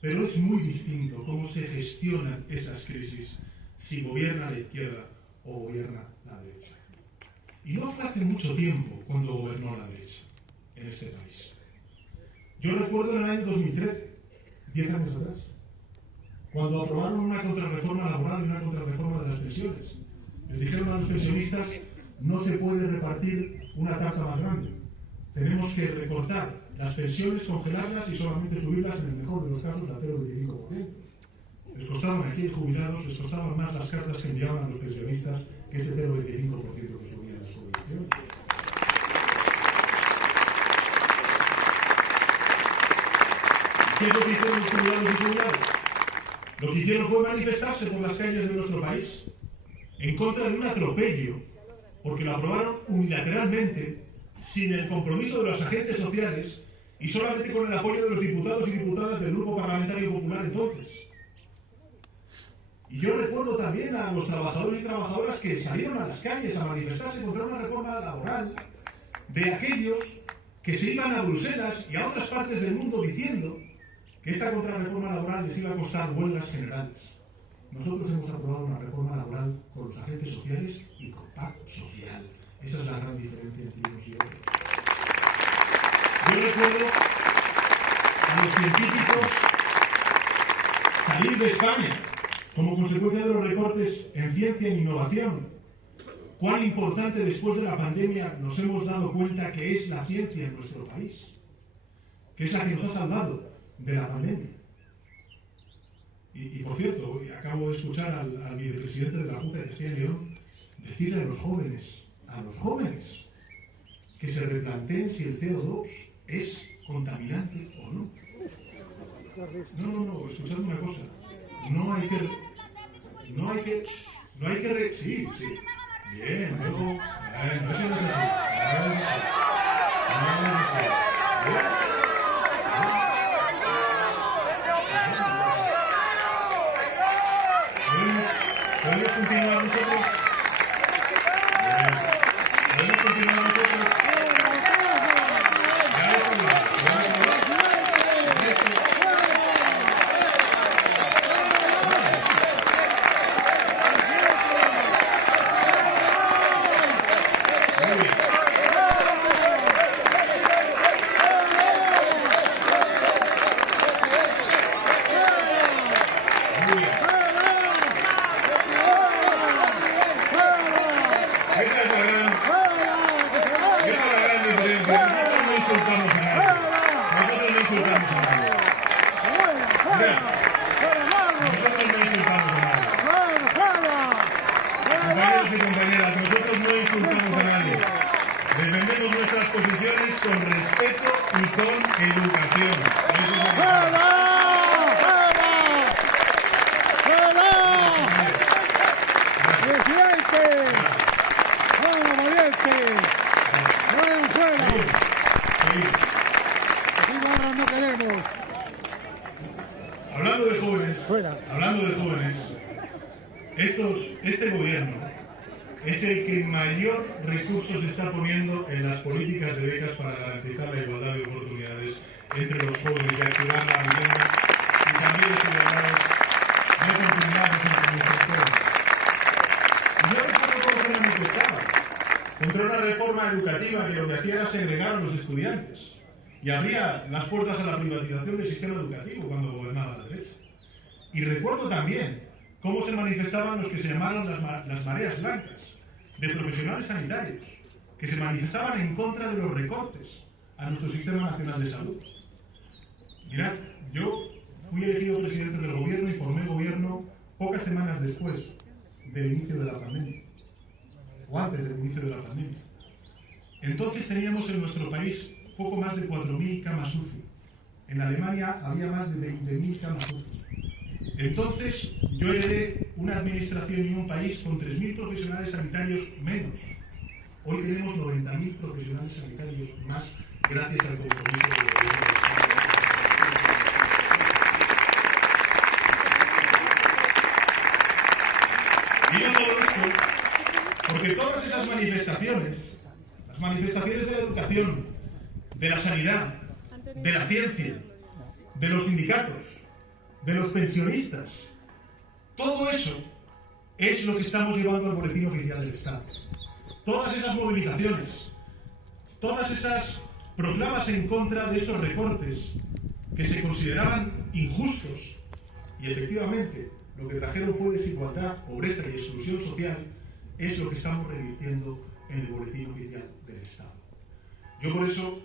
pero es muy distinto cómo se gestionan esas crisis si gobierna la izquierda o gobierna la derecha. Y no fue hace mucho tiempo cuando gobernó la derecha en este país. Yo recuerdo en el año 2013, 10 años atrás, cuando aprobaron una contrarreforma laboral y una contrarreforma de las pensiones. Les dijeron a los pensionistas: no se puede repartir una tarta más grande. Tenemos que recortar las pensiones, congelarlas y solamente subirlas, en el mejor de los casos, al 0,25%. Les costaban aquí, jubilados, les costaban más las cartas que enviaban a los pensionistas que ese 0,25% que subían las jubilaciones. ¿Qué es lo que hicieron los jubilados y jubiladas? Lo que hicieron fue manifestarse por las calles de nuestro país en contra de un atropello, porque lo aprobaron unilateralmente, sin el compromiso de los agentes sociales y solamente con el apoyo de los diputados y diputadas del Grupo Parlamentario Popular entonces. Y yo recuerdo también a los trabajadores y trabajadoras que salieron a las calles a manifestarse contra una reforma laboral de aquellos que se iban a Bruselas y a otras partes del mundo diciendo que esta contrarreforma laboral les iba a costar huelgas generales. Nosotros hemos aprobado una reforma laboral con los agentes sociales y con pacto social. Esa es la gran diferencia entre unos y otros. Yo recuerdo a los científicos salir de España como consecuencia de los recortes en ciencia e innovación. Cuán importante después de la pandemia nos hemos dado cuenta que es la ciencia en nuestro país, que es la que nos ha salvado de la pandemia. Y por cierto, acabo de escuchar al vicepresidente de la Junta de Castilla y León decirle a los jóvenes, que se replanteen si el CO2 es contaminante o no. No, escuchad una cosa. No hay que sí. Bien, luego, no es así. ¿Podemos continuar nosotros? ¿Podemos continuar nosotros? Compañeros y compañeras, nosotros no insultamos a nadie. Defendemos nuestras posiciones con respeto y con educación. Hablando de jóvenes, este gobierno es el que mayor recursos está poniendo en las políticas de becas para garantizar la igualdad de oportunidades entre los jóvenes y activar la vivienda y también desigualdades no continuadas entre nuestros jóvenes. Y yo recuerdo cómo se manifestaba contra una reforma educativa que lo que hacía era segregar a los estudiantes y abría las puertas a la privatización del sistema educativo cuando gobernaba la derecha. Y recuerdo también cómo se manifestaban los que se llamaron las mareas blancas, de profesionales sanitarios, que se manifestaban en contra de los recortes a nuestro Sistema Nacional de Salud. Mirad, yo fui elegido presidente del gobierno y formé el gobierno pocas semanas después del inicio de la pandemia, o antes del inicio de la pandemia. Entonces teníamos en nuestro país poco más de 4.000 camas UCI. En Alemania había más de 20.000 camas UCI. Entonces yo heredé una administración y un país con 3.000 profesionales sanitarios menos. Hoy tenemos 90.000 profesionales sanitarios más gracias al compromiso del gobierno de España. Y no todo esto, porque todas esas manifestaciones las manifestaciones de la educación, de la sanidad, de la ciencia, de los sindicatos, de los pensionistas. Todo eso es lo que estamos llevando al Boletín Oficial del Estado. Todas esas movilizaciones, todas esas proclamas en contra de esos recortes que se consideraban injustos y efectivamente lo que trajeron fue desigualdad, pobreza y exclusión social, es lo que estamos revirtiendo en el Boletín Oficial del Estado. Yo por eso,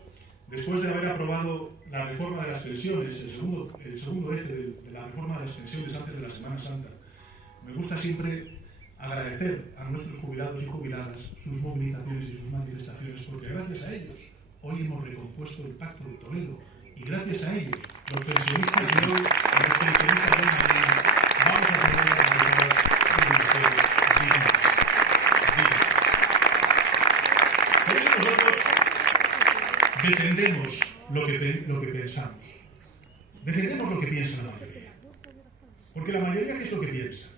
después de haber aprobado la reforma de las pensiones, el segundo eje de la reforma de las pensiones antes de la Semana Santa, me gusta siempre agradecer a nuestros jubilados y jubiladas sus movilizaciones y sus manifestaciones, porque gracias a ellos hoy hemos recompuesto el Pacto de Toledo y gracias a ellos los pensionistas de hoy y los pensionistas de mañana vamos a tener las jubilaciones dignas. Por eso nosotros defendemos lo que pensamos. Defendemos lo que piensa la mayoría. Porque la mayoría, ¿qué es lo que piensa?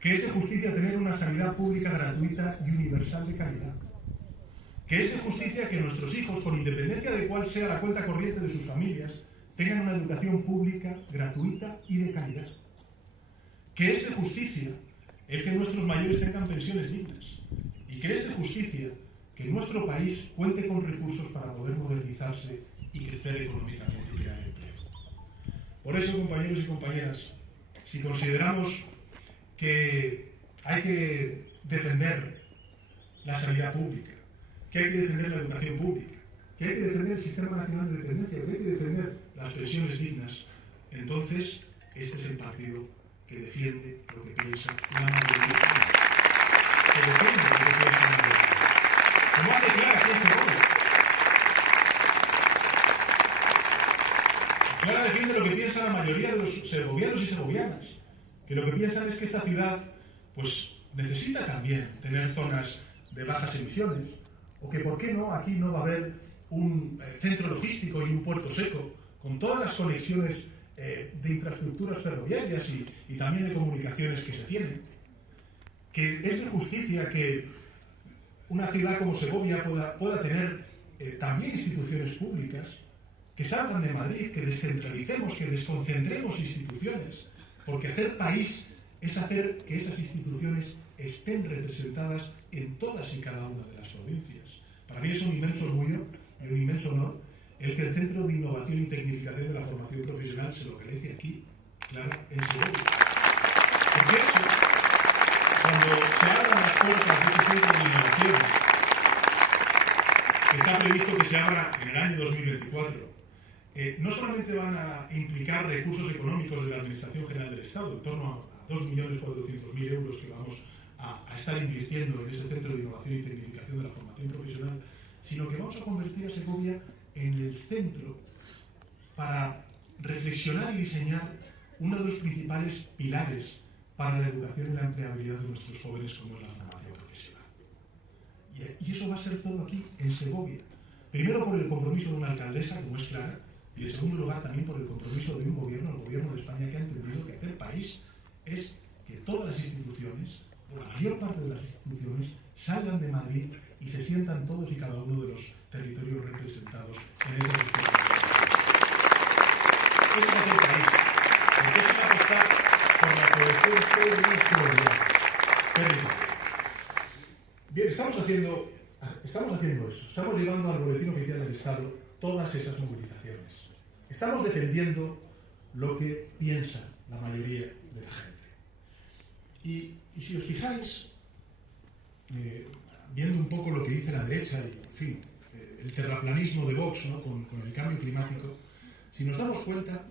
Que es de justicia tener una sanidad pública gratuita y universal de calidad. Que es de justicia que nuestros hijos, con independencia de cuál sea la cuenta corriente de sus familias, tengan una educación pública gratuita y de calidad. Que es de justicia el que nuestros mayores tengan pensiones dignas. Y que es de justicia que nuestro país cuente con recursos para poder modernizarse y crecer económicamente y crear empleo. Por eso, compañeros y compañeras, si consideramos que hay que defender la sanidad pública, que hay que defender la educación pública, que hay que defender el Sistema Nacional de Dependencia, que hay que defender las pensiones dignas, entonces este es el partido que defiende lo que piensa la mayoría. Que defiende lo que piensa la mayoría. Como hace Clara aquí en Segovia. Clara defiende lo que piensa la mayoría de los segovianos y segovianas, que lo que piensan es que esta ciudad pues necesita también tener zonas de bajas emisiones, o que por qué no, aquí no va a haber un centro logístico y un puerto seco, con todas las conexiones de infraestructuras ferroviarias y también de comunicaciones que se tienen. Que es de justicia que una ciudad como Segovia pueda tener también instituciones públicas, que salgan de Madrid, que descentralicemos, que desconcentremos instituciones, porque hacer país es hacer que esas instituciones estén representadas en todas y cada una de las provincias. Para mí es un inmenso orgullo y un inmenso honor el que el Centro de Innovación y Tecnificación de la Formación Profesional se localice aquí, claro, en Segovia. Porque eso, cuando se abran las puertas de ese centro de innovación, que está previsto que se abra en el año 2024, no solamente van a implicar recursos económicos de la Administración General del Estado, en torno a 2.400.000 euros que vamos a estar invirtiendo en ese Centro de Innovación y Tecnificación de la Formación Profesional, sino que vamos a convertir a Segovia en el centro para reflexionar y diseñar uno de los principales pilares para la educación y la empleabilidad de nuestros jóvenes, como es la formación profesional. Y eso va a ser todo aquí, en Segovia. Primero por el compromiso de una alcaldesa, como es Clara, y en segundo lugar también por el compromiso de un gobierno, el gobierno de España, que ha entendido que hacer país es que todas las instituciones, o la mayor parte de las instituciones, salgan de Madrid y se sientan todos y cada uno de los territorios representados en ese respecto. Eso es hacer país, porque eso es apostar por la cohesión territorial. Bien, estamos haciendo eso, estamos llevando al Boletín Oficial del Estado todas esas movilizaciones. Estamos defendiendo lo que piensa la mayoría de la gente. Y si os fijáis, viendo un poco lo que dice la derecha, y en fin, el terraplanismo de Vox, ¿no? con el cambio climático, si nos damos cuenta,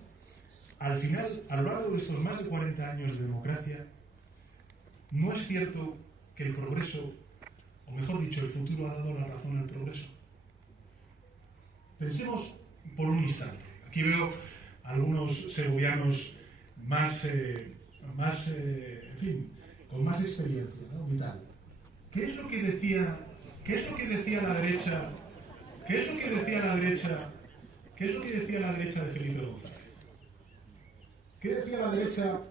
al final, a lo largo de estos más de 40 años de democracia, no es cierto que el progreso, o mejor dicho, el futuro ha dado la razón al progreso. Pensemos por un instante. Aquí veo algunos segovianos en fin, con más experiencia, ¿no? Vital. ¿Qué es lo que decía la derecha? ¿Qué es lo que decía la derecha de Felipe González? ¿Qué decía la derecha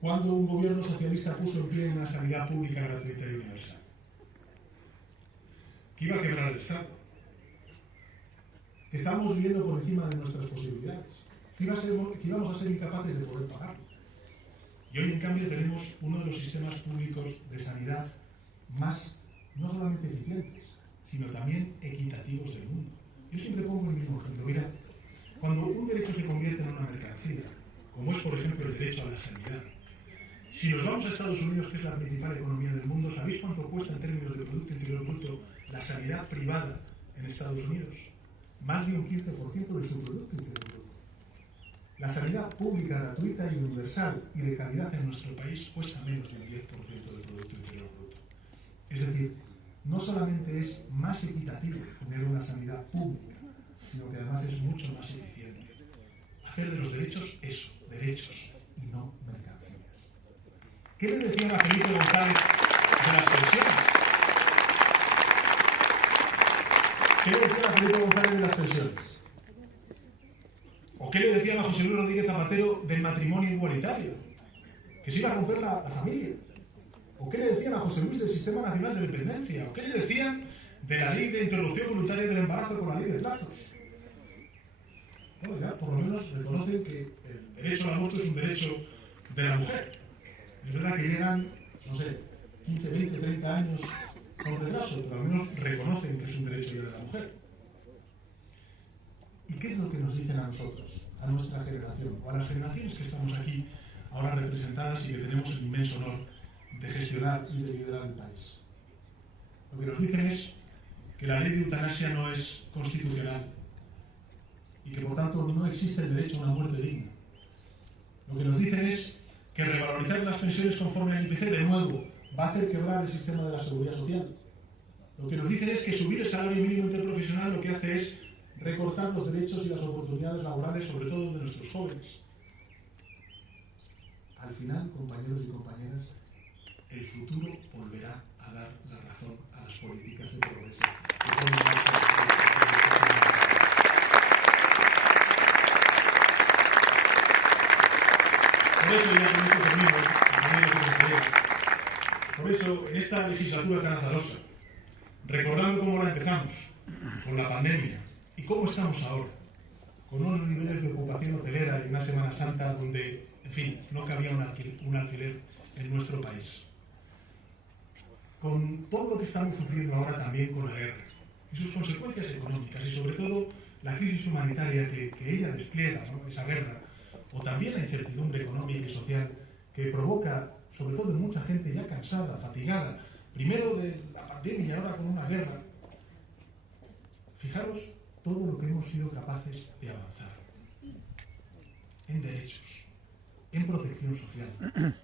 cuando un gobierno socialista puso en pie una sanidad pública gratuita y universal? que iba a quebrar el Estado, que estábamos viviendo por encima de nuestras posibilidades, que íbamos a ser incapaces de poder pagarlo. Y hoy, en cambio, tenemos uno de los sistemas públicos de sanidad más, no solamente eficientes, sino también equitativos del mundo. Yo siempre pongo el mismo ejemplo. Mirad, cuando un derecho se convierte en una mercancía, como es, por ejemplo, el derecho a la sanidad, si nos vamos a Estados Unidos, que es la principal economía del mundo, ¿sabéis cuánto cuesta en términos de Producto Interior Bruto la sanidad privada en Estados Unidos? Más de un 15% de su Producto Interior Bruto. La sanidad pública, gratuita y universal y de calidad en nuestro país cuesta menos del 10% del Producto Interior Bruto. Es decir, no solamente es más equitativo tener una sanidad pública, sino que además es mucho más eficiente. Hacer de los derechos eso, derechos y no mercancías. ¿Qué le decían a Felipe González de las pensiones? ¿Qué le decían a Felipe González de las pensiones? ¿O qué le decían a José Luis Rodríguez Zapatero del matrimonio igualitario? Que se iba a romper la familia. ¿O qué le decían a José Luis del Sistema Nacional de Dependencia? ¿O qué le decían de la ley de interrupción voluntaria del embarazo con la ley de plazos? Bueno, ya por lo menos reconocen que el derecho al aborto es un derecho de la mujer. Es verdad que llegan, no sé, 15, 20, 30 años con retraso, pero al menos reconocen que es un derecho ya de la mujer. ¿Y qué es lo que nos dicen a nosotros, a nuestra generación, o a las generaciones que estamos aquí ahora representadas y que tenemos el inmenso honor de gestionar y de liderar el país? Lo que nos dicen es que la ley de eutanasia no es constitucional y que por tanto no existe el derecho a una muerte digna. Lo que nos dicen es que revalorizar las pensiones conforme al IPC de nuevo va a hacer quebrar el sistema de la seguridad social. Lo que nos dicen es que subir el salario mínimo interprofesional lo que hace es recortar los derechos y las oportunidades laborales, sobre todo de nuestros jóvenes. Al final, compañeros y compañeras, el futuro volverá a dar la razón a las políticas de progreso. Por eso, ya con esto termino, compañeros y compañeras. Por eso, en esta legislatura tan azarosa, recordando cómo la empezamos, con la pandemia, y cómo estamos ahora, con unos niveles de ocupación hotelera y una Semana Santa donde, en fin, no cabía un alquiler en nuestro país. Con todo lo que estamos sufriendo ahora también con la guerra y sus consecuencias económicas y sobre todo la crisis humanitaria que ella despliega, ¿no? Esa guerra, o también la incertidumbre económica y social que provoca, sobre todo en mucha gente ya cansada, fatigada, primero de la pandemia y ahora con una guerra. Fijaros todo lo que hemos sido capaces de avanzar en derechos, en protección social,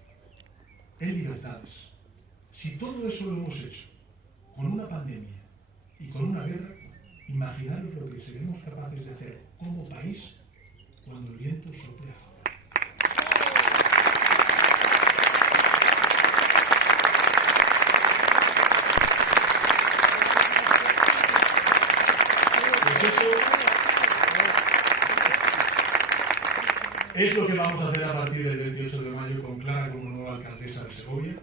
en libertades. Si todo eso lo hemos hecho con una pandemia y con una guerra, imaginaros lo que seremos capaces de hacer como país cuando el viento sople a favor. Pues eso es lo que vamos a hacer a partir del 28 de mayo con Clara como nueva alcaldesa de Segovia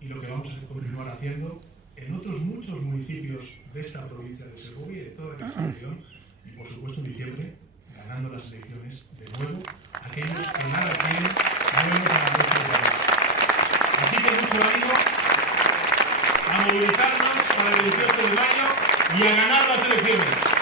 y lo que vamos a continuar haciendo en otros muchos municipios de esta provincia de Segovia y de toda la región y por supuesto en diciembre ganando las elecciones de nuevo aquellos que nada quieren nuevo para nuestro país. Así que mucho ánimo a movilizarnos para el 28 de mayo y a ganar las elecciones.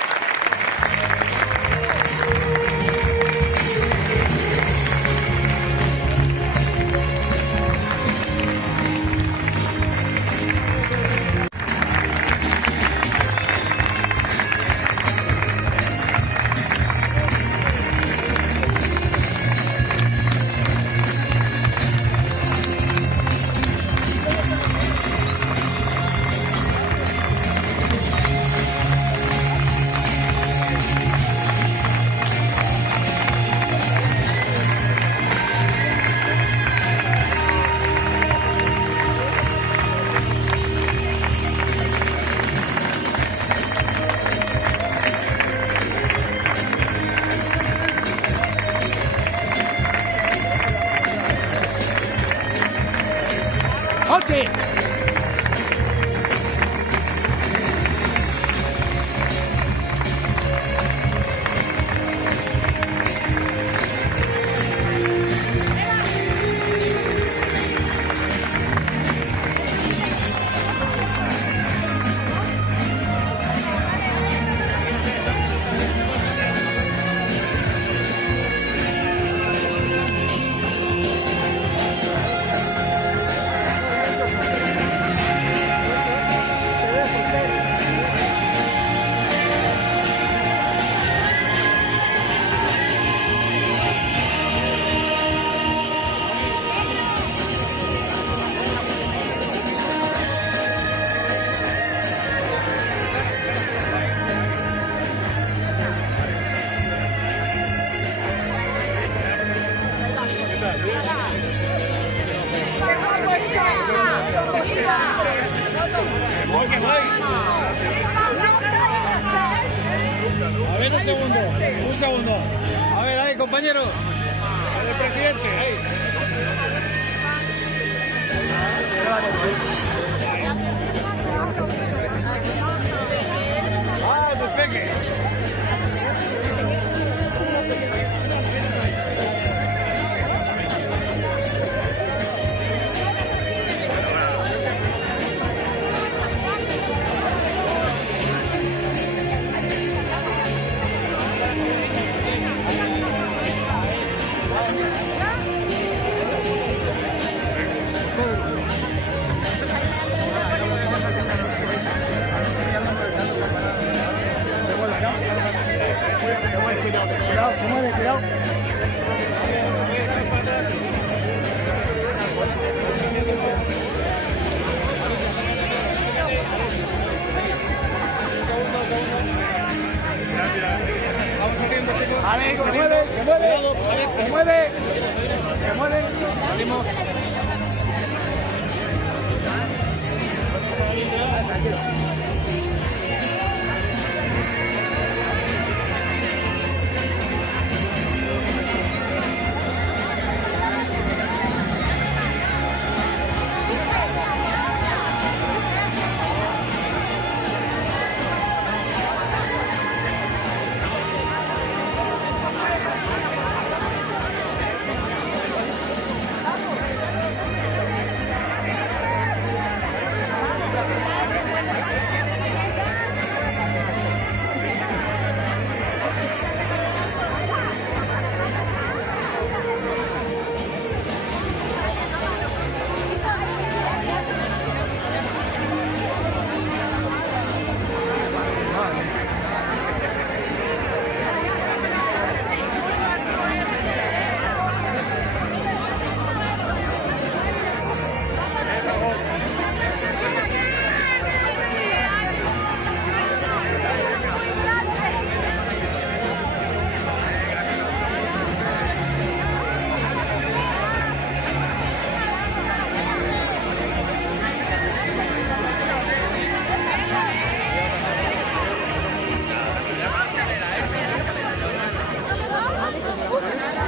Un segundo. A ver, ahí, compañeros. El presidente, ahí. Ah, pues peque. Cuidado. Alex, se mueve. Salimos.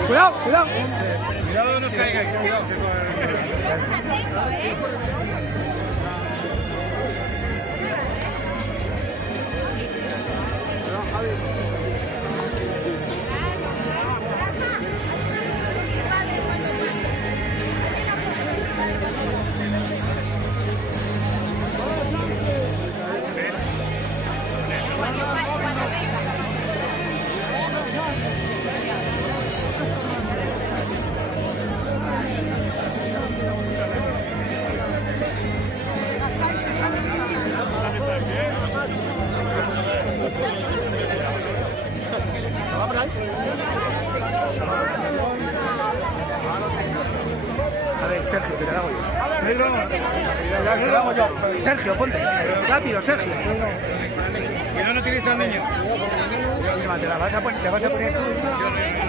Cuidado. Cuidado, no os caigáis, cuidado. A ver, Sergio, que te la hago yo. Pedro, te la hago yo. Sergio, ponte. Rápido, Sergio. Cuidado, no tienes al niño. Te vas a poner.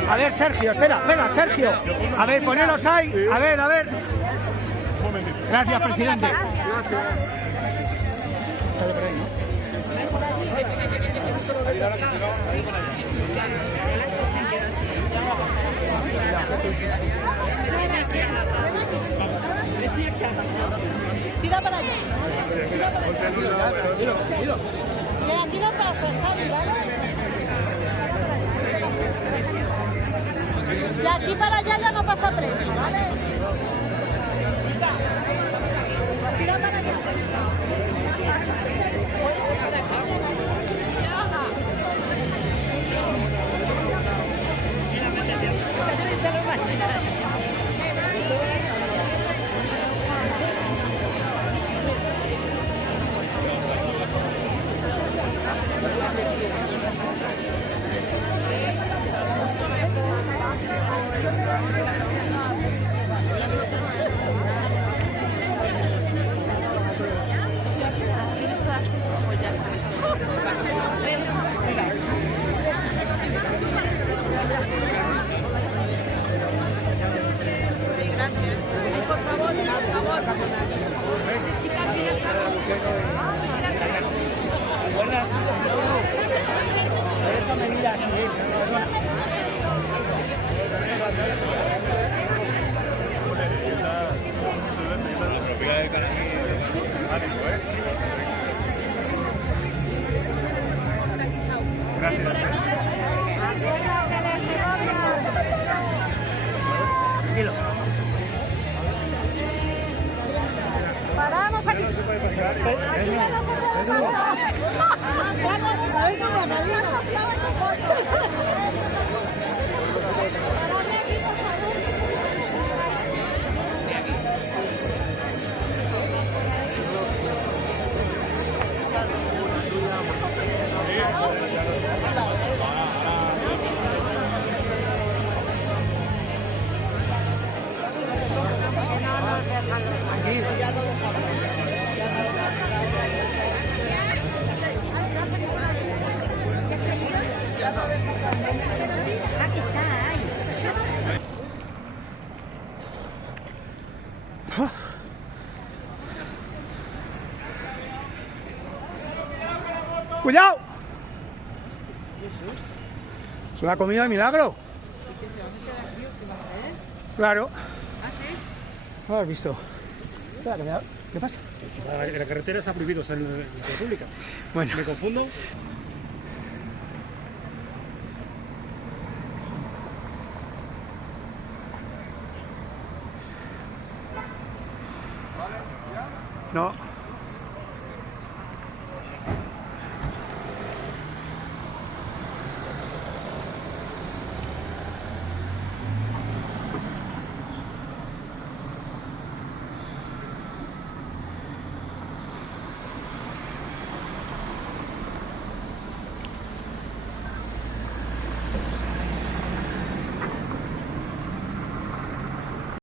A ver, Sergio, espera, Sergio. A ver, poneros ahí. A ver. Gracias, presidente. Tira para allá. Y aquí no pasa, Javi, ¿vale? De aquí para allá ya no pasa prensa, ¿vale? Tira para allá. Puedes estar aquí. Paramos aquí. ¡Cuidado! Es una comida de milagro. Claro. ¿Ah, sí? No lo has visto. Espera, ¿qué pasa? La carretera está prohibido estar en la República. Bueno. ¿Me confundo? No.